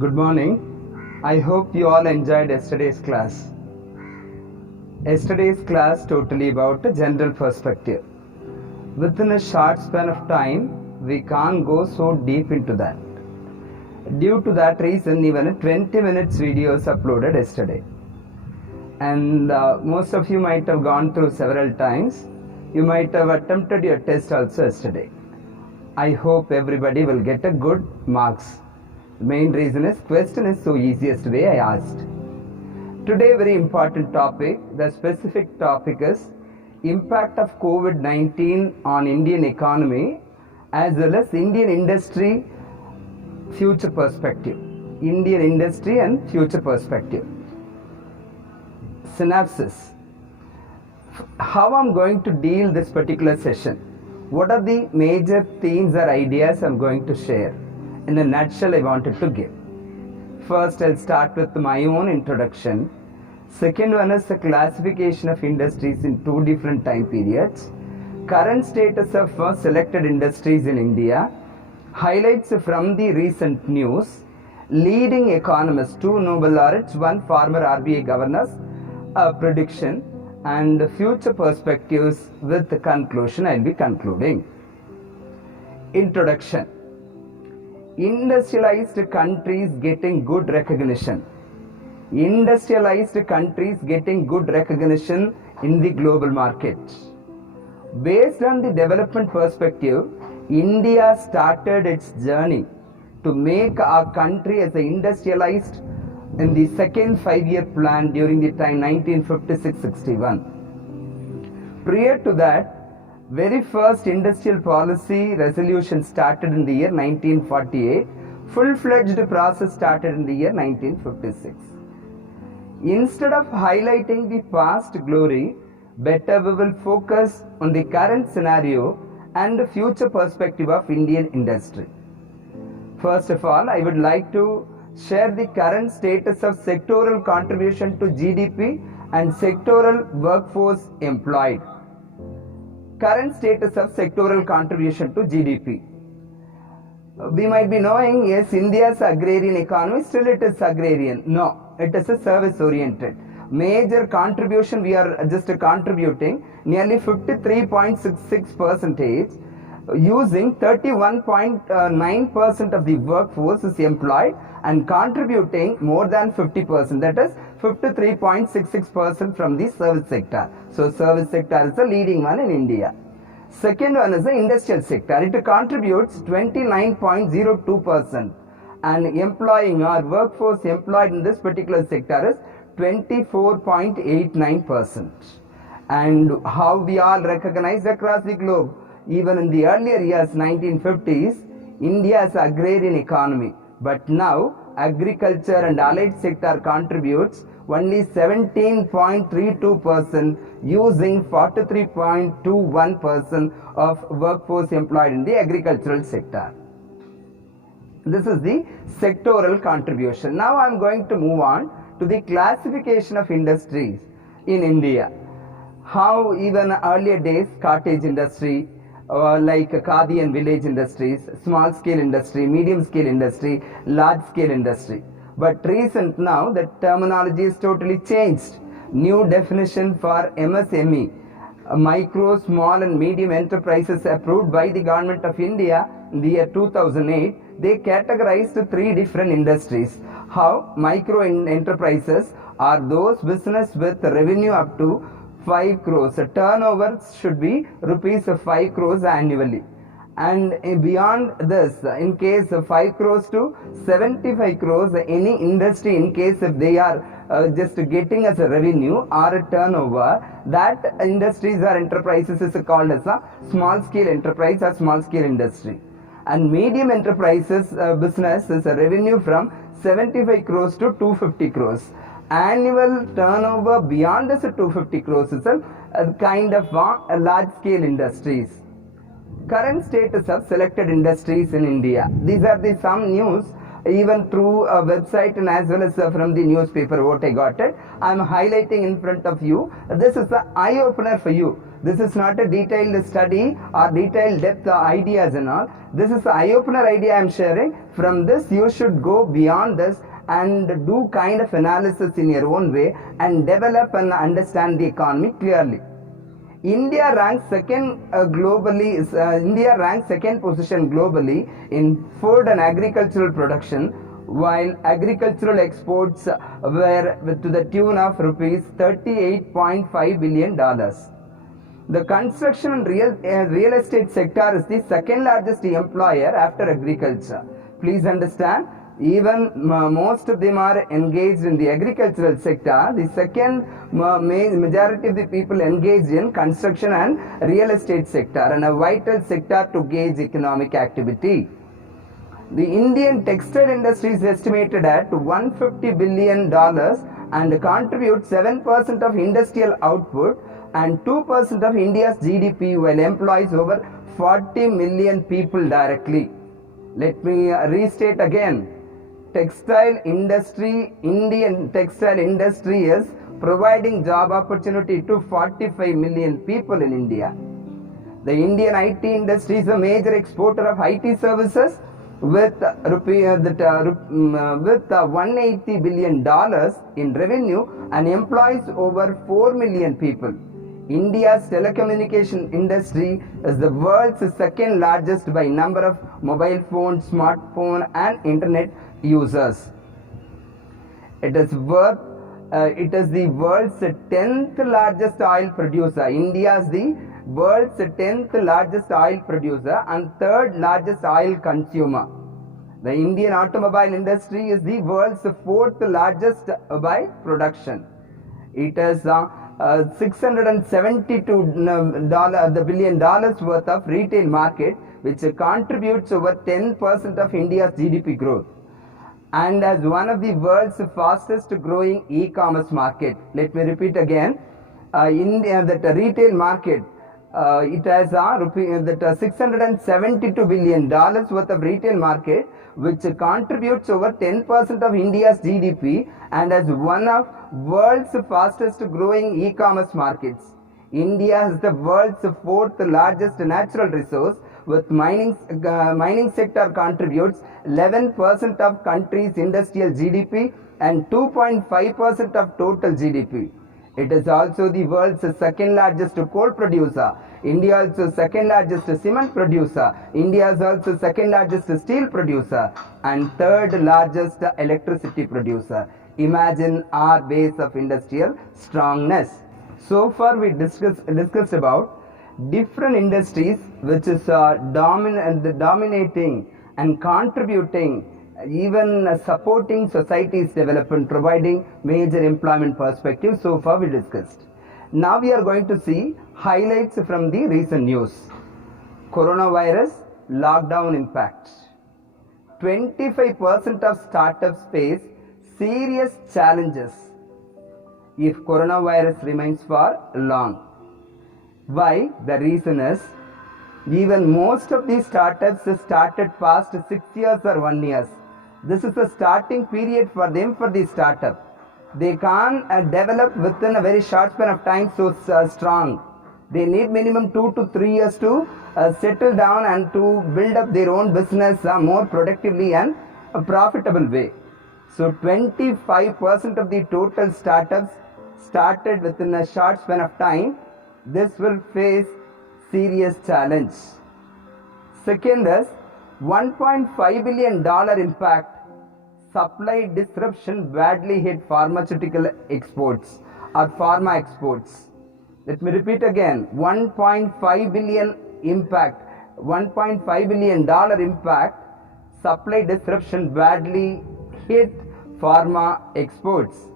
Good morning. I hope you all enjoyed yesterday's class. Yesterday's class totally about a general perspective. Within a short span of time, we can't go so deep into that. Due to that reason, even a 20 minutes video is uploaded yesterday. And most of you might have gone through several times. You might have attempted your test also yesterday. I hope everybody will get a good marks. The main reason is question is so easiest way I asked. Today very important topic. The specific topic is impact of COVID-19 on Indian economy as well as Indian industry future perspective. Indian industry and future perspective. Synopsis. How I'm going to deal this particular session. What are the major themes or ideas I'm going to share? In a nutshell, I wanted to give. First, I'll start with my own introduction. Second one is the classification of industries in two different time periods. Current status of selected industries in India. Highlights from the recent news. Leading economists, two Nobel laureates, one former RBI governors, prediction, and future perspectives. With the conclusion, I'll be concluding. Introduction. Industrialized countries getting good recognition. Industrialized countries getting good recognition in the global market. Based on the development perspective, India started its journey to make our country as an industrialized in the second 5-year plan during the time 1956-61. Prior to that, very first industrial policy resolution started in the year 1948. Full-fledged process started in the year 1956. Instead of highlighting the past glory, better we will focus on the current scenario and the future perspective of Indian industry. First of all, I would like to share the current status of sectoral contribution to GDP and sectoral workforce employed. Current status of sectoral contribution to GDP. We might be knowing, yes, India's agrarian economy, still it is agrarian. No, it is a service oriented. Major contribution we are just contributing nearly 53.66%, using 31.9% of the workforce is employed and contributing more than 50%, that is 53.66% from the service sector. So service sector is the leading one in India. Second one is the industrial sector. It contributes 29.02% and employing our workforce employed in this particular sector is 24.89%. And how we are recognized across the globe, even in the earlier years 1950s, India's agrarian economy, but now agriculture and allied sector contributes only 17.32%, using 43.21% of workforce employed in the agricultural sector. This is the sectoral contribution. Now I am going to move on to the classification of industries in India. How even earlier days cottage industry, like khadi and village industries, small scale industry, medium scale industry, large scale industry. But recent now the terminology is totally changed. New definition for MSME, micro, small and medium enterprises, approved by the government of India in the year 2008. They categorized three different industries. How micro enterprises are those business with revenue up to 5 crores. Turnover should be rupees 5 crores annually. And beyond this, in case of 5 crores to 75 crores, any industry, in case if they are just getting as a revenue or a turnover, that industries or enterprises is called as a small scale enterprise or small scale industry. And medium enterprises business is a revenue from 75 crores to 250 crores. Annual turnover beyond this 250 crores is a kind of large scale industries. Current status of selected industries in India. These are the some news even through a website and as well as from the newspaper what I got it. I am highlighting in front of you. This is an eye opener for you. This is not a detailed study or detailed depth ideas and all. This is an eye-opener idea I am sharing. From this you should go beyond this and do kind of analysis in your own way and develop and understand the economy clearly. India ranks second India ranks second position globally in food and agricultural production, while agricultural exports were to the tune of rupees $38.5 billion. The construction and real estate sector is the second largest employer after agriculture. Please understand, even most of them are engaged in the agricultural sector. The second majority of the people engaged in construction and real estate sector, and a vital sector to gauge economic activity. The Indian textile industry is estimated at $150 billion and contributes 7% of industrial output and 2% of India's GDP, while employs over 40 million people directly. Let me restate again. Indian textile industry is providing job opportunity to 45 million people in India. The Indian IT industry is a major exporter of IT services with $180 billion in revenue and employs over 4 million people. India's telecommunication industry is the world's second largest by number of mobile phones, smartphone and internet users. It is the world's 10th largest oil producer. India is the world's 10th largest oil producer and 3rd largest oil consumer. The Indian automobile industry is the world's 4th largest by production. It has $672 billion worth of retail market, which contributes over 10% of India's GDP growth, and as one of the world's fastest growing e-commerce market. Let me repeat again. India, that retail market, it has $672 billion worth of retail market, which contributes over 10% of India's GDP, and as one of world's fastest growing e-commerce markets. India is the world's 4th largest natural resource, with mining sector contributes 11% of country's industrial GDP and 2.5% of total GDP. It is also the world's second largest coal producer. India is also second largest cement producer. India is also second largest steel producer and 3rd largest electricity producer. Imagine our base of industrial strongness. So far we discussed about different industries which is dominating and contributing, even supporting society's development, providing major employment perspective. So far we discussed. Now we are going to see highlights from the recent news. Coronavirus lockdown impact. 25% of startups face serious challenges if coronavirus remains for long. Why? The reason is, even most of these startups started past 6 years or 1 year. This is a starting period for them for the startup. They can't develop within a very short span of time so strong. They need minimum 2 to 3 years to settle down and to build up their own business more productively and a profitable way. So 25% of the total startups started within a short span of time. This will face serious challenge. Second is $1.5 billion impact. Supply disruption badly hit pharmaceutical exports or pharma exports. Let me repeat again. $1.5 billion impact. $1.5 billion impact. Supply disruption badly hit pharma exports.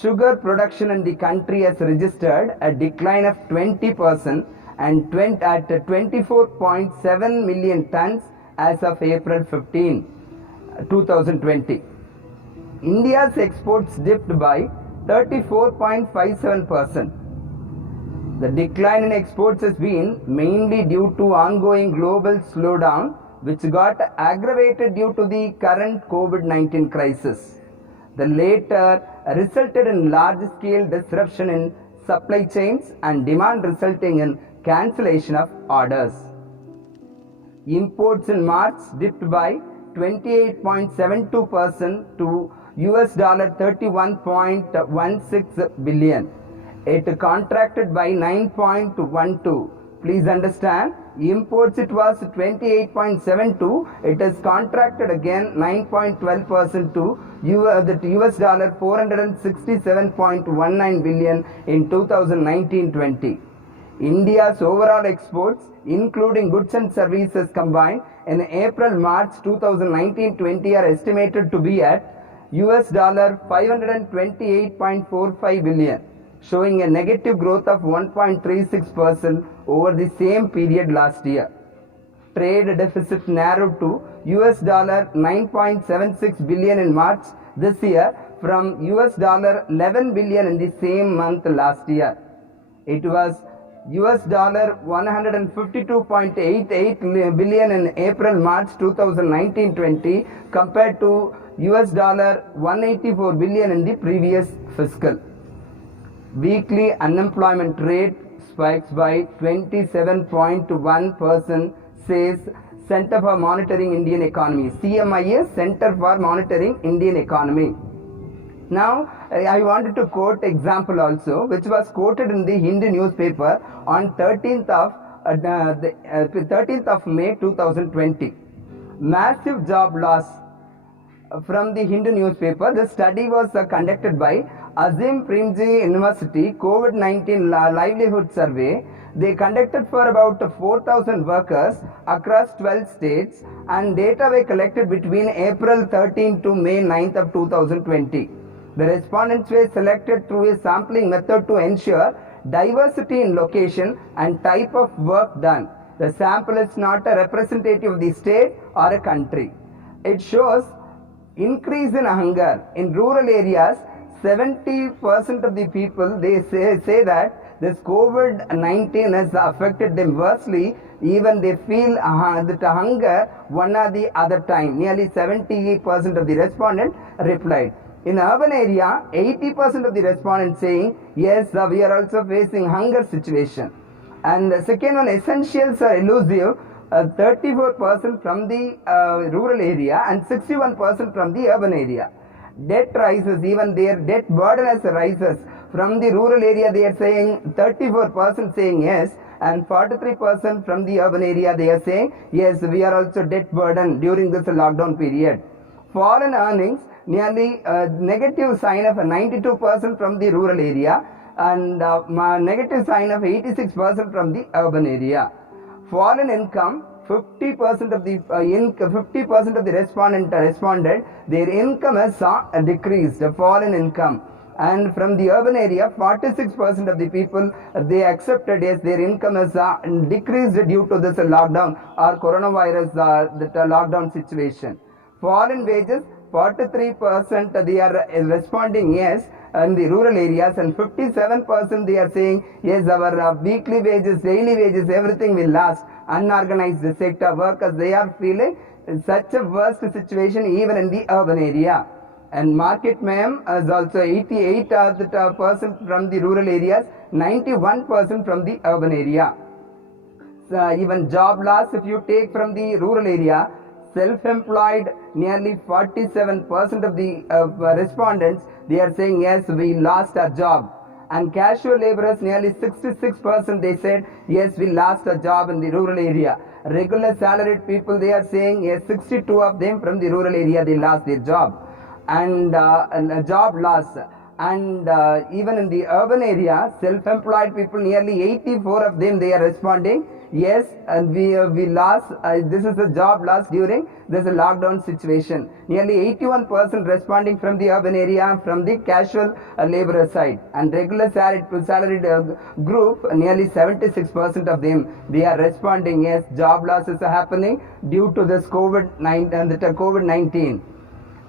Sugar production in the country has registered a decline of 20% and at 24.7 million tons as of April 15, 2020. India's exports dipped by 34.57%. The decline in exports has been mainly due to ongoing global slowdown, which got aggravated due to the current COVID-19 crisis. The latter resulted in large-scale disruption in supply chains and demand resulting in cancellation of orders. Imports in March dipped by 28.72% to US dollar 31.16 billion. It contracted by 9.12. Please understand, imports it was 28.72, it has contracted again 9.12% to US dollar 467.19 billion in 2019-20. India's overall exports, including goods and services combined, in April-March 2019-20 are estimated to be at US dollar 528.45 billion, showing a negative growth of 1.36% over the same period last year. Trade deficit narrowed to US dollar 9.76 billion in March this year from US dollar 11 billion in the same month last year. It was US dollar 152.88 billion in April-March 2019-20 compared to US dollar 184 billion in the previous fiscal. Weekly unemployment rate spikes by 27.1%, says Center for Monitoring Indian Economy. CMI is Center for Monitoring Indian Economy. Now, I wanted to quote example also, which was quoted in the Hindu newspaper on 13th of May 2020. Massive job loss from the Hindu newspaper. The study was conducted by Azim Premji University COVID-19 livelihood survey. They conducted for about 4,000 workers across 12 states, and data were collected between April 13 to May 9th of 2020. The respondents were selected through a sampling method to ensure diversity in location and type of work done. The sample is not a representative of the state or a country. It shows increase in hunger in rural areas. 70% of the people, they say that this COVID-19 has affected them worstly. Even they feel that hunger one or the other time. Nearly 70% of the respondents replied. In urban area, 80% of the respondents saying, yes, we are also facing hunger situation. And the second one, essentials are elusive, 34% from the rural area and 61% from the urban area. Debt rises, even their debt burden as rises. From the rural area, they are saying 34% saying yes, and 43% from the urban area, they are saying yes, we are also debt burden during this lockdown period. Foreign earnings, nearly negative sign of 92% from the rural area and negative sign of 86% from the urban area. Foreign income, 50% of the 50% of the responded their income has decreased, foreign income. And from the urban area, 46% of the people, they accepted yes, their income has decreased due to this lockdown or coronavirus lockdown situation. Foreign wages, 43% they are responding yes in the rural areas, and 57% they are saying yes, our weekly wages, daily wages, everything will last. Unorganized sector workers, they are feeling such a worst situation even in the urban area. And market mayhem is also 88% from the rural areas, 91% from the urban area. So even job loss, if you take from the rural area, self-employed, nearly 47% of the respondents, they are saying yes, we lost our job. And casual laborers, nearly 66%, they said yes, we lost a job in the rural area. Regular salaried people, they are saying yes, 62 of them from the rural area, they lost their job. And job loss. And even in the urban area, self-employed people, nearly 84 of them, they are responding yes, and we lost, this is a job loss during this lockdown situation. Nearly 81% responding from the urban area, from the casual laborer side. And regular salaried group, nearly 76% of them, they are responding yes, job loss is happening due to this COVID-19.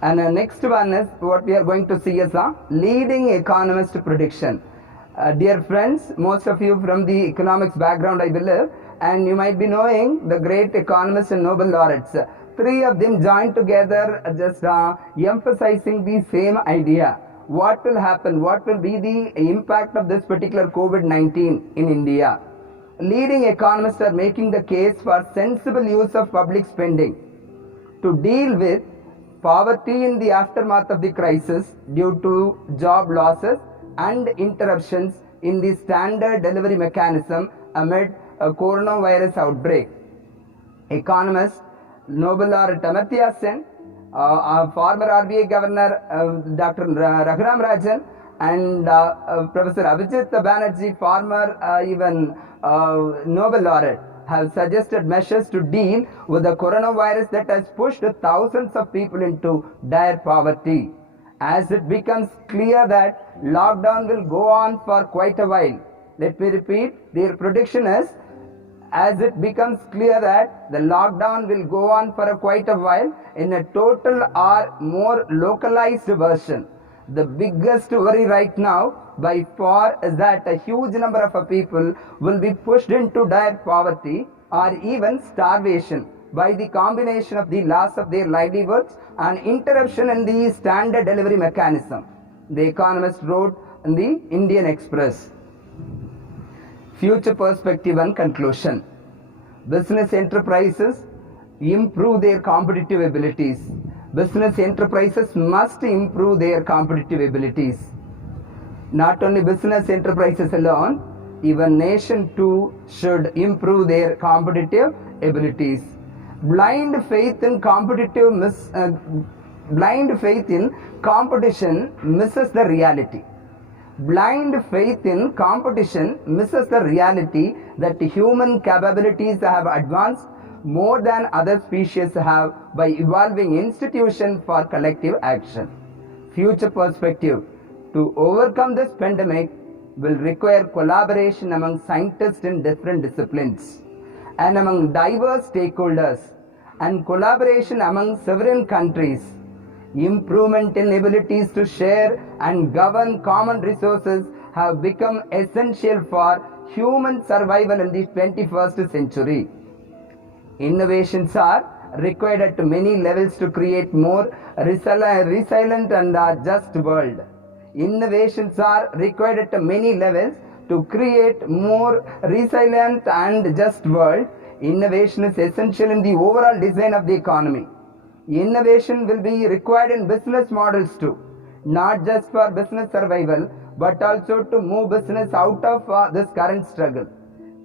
And next one is what we are going to see is a leading economist prediction. Dear friends, most of you from the economics background, I believe, and you might be knowing the great economists and Nobel laureates. Three of them joined together just emphasizing the same idea. what will happen, what will be the impact of this particular COVID-19 in India. Leading economists are making the case for sensible use of public spending to deal with poverty in the aftermath of the crisis due to job losses and interruptions in the standard delivery mechanism amid a coronavirus outbreak. Economist Nobel laureate Amartya Sen, former RBI Governor Dr. Raghuram Rajan, and Professor Abhijit Banerjee, former Nobel laureate, have suggested measures to deal with the coronavirus that has pushed thousands of people into dire poverty. As it becomes clear that lockdown will go on for quite a while, let me repeat, their prediction is, as it becomes clear that the lockdown will go on for quite a while in a total or more localized version. The biggest worry right now by far is that a huge number of people will be pushed into dire poverty or even starvation by the combination of the loss of their livelihoods and interruption in the standard delivery mechanism, the Economist wrote in the Indian Express. Future perspective and conclusion. Business enterprises improve their competitive abilities. Business enterprises must improve their competitive abilities. Not only business enterprises alone, even nation too should improve their competitive abilities. Blind faith in competition misses the reality. Blind faith in competition misses the reality that human capabilities have advanced more than other species have by evolving institutions for collective action. Future perspective. To overcome this pandemic will require collaboration among scientists in different disciplines and among diverse stakeholders, and collaboration among sovereign countries. Improvement in abilities to share and govern common resources have become essential for human survival in the 21st century. Innovations are required at many levels to create more resilient and just world. Innovations are required at many levels to create more resilient and just world. Innovation is essential in the overall design of the economy. Innovation will be required in business models too, not just for business survival, but also to move business out of this current struggle.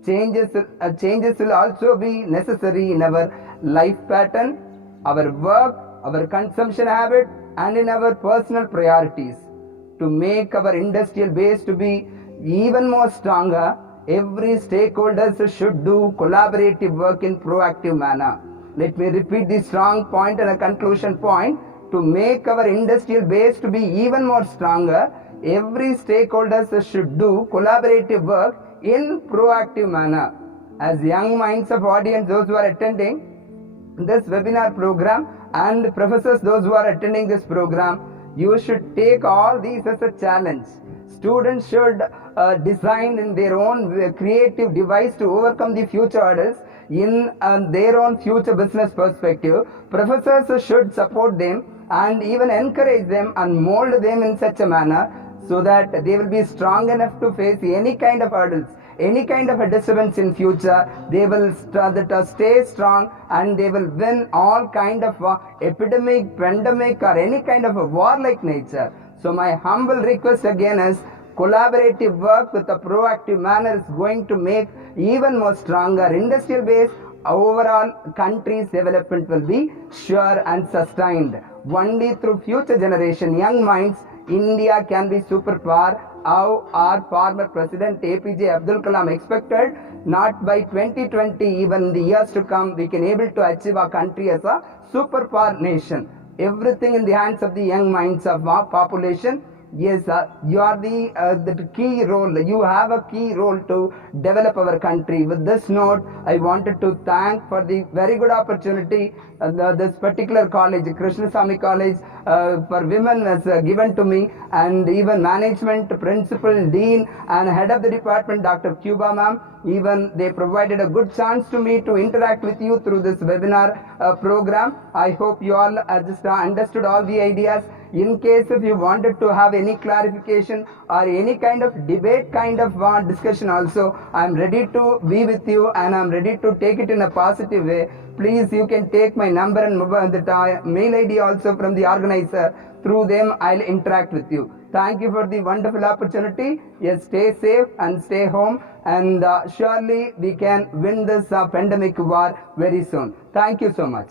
Changes will also be necessary in our life pattern, our work, our consumption habit, and in our personal priorities. To make our industrial base to be even more stronger, every stakeholder should do collaborative work in proactive manner. Let me repeat the strong point and a conclusion point. To make our industrial base to be even more stronger, every stakeholder should do collaborative work in proactive manner. As young minds of audience, those who are attending this webinar program, and professors, those who are attending this program, you should take all these as a challenge. Students should design in their own creative device to overcome the future hurdles in their own future business perspective. Professors should support them and even encourage them and mold them in such a manner so that they will be strong enough to face any kind of hurdles, any kind of a disturbance in future. They will stay strong and they will win all kind of epidemic, pandemic, or any kind of a warlike nature. So my humble request again is collaborative work with a proactive manner is going to make even more stronger industrial base. Overall country's development will be sure and sustained. Only through future generation, young minds, India can be superpower. How our former President APJ Abdul Kalam expected, not by 2020, even the years to come, we can able to achieve our country as a superpower nation. Everything in the hands of the young minds of our population. Yes, you are the key role. You have a key role to develop our country. With this note, I wanted to thank for the very good opportunity this particular college, Krishnasamy College for Women, was given to me, and even management, principal, dean, and head of the department, Dr. Cuba ma'am. Even they provided a good chance to me to interact with you through this webinar program. I hope you all just understood all the ideas. In case if you wanted to have any clarification or any kind of debate kind of discussion also, I am ready to be with you and I am ready to take it in a positive way. Please, you can take my number and mail ID also from the organizer. Through them, I'll interact with you. Thank you for the wonderful opportunity. Yes, stay safe and stay home, and surely we can win this pandemic war very soon. Thank you so much.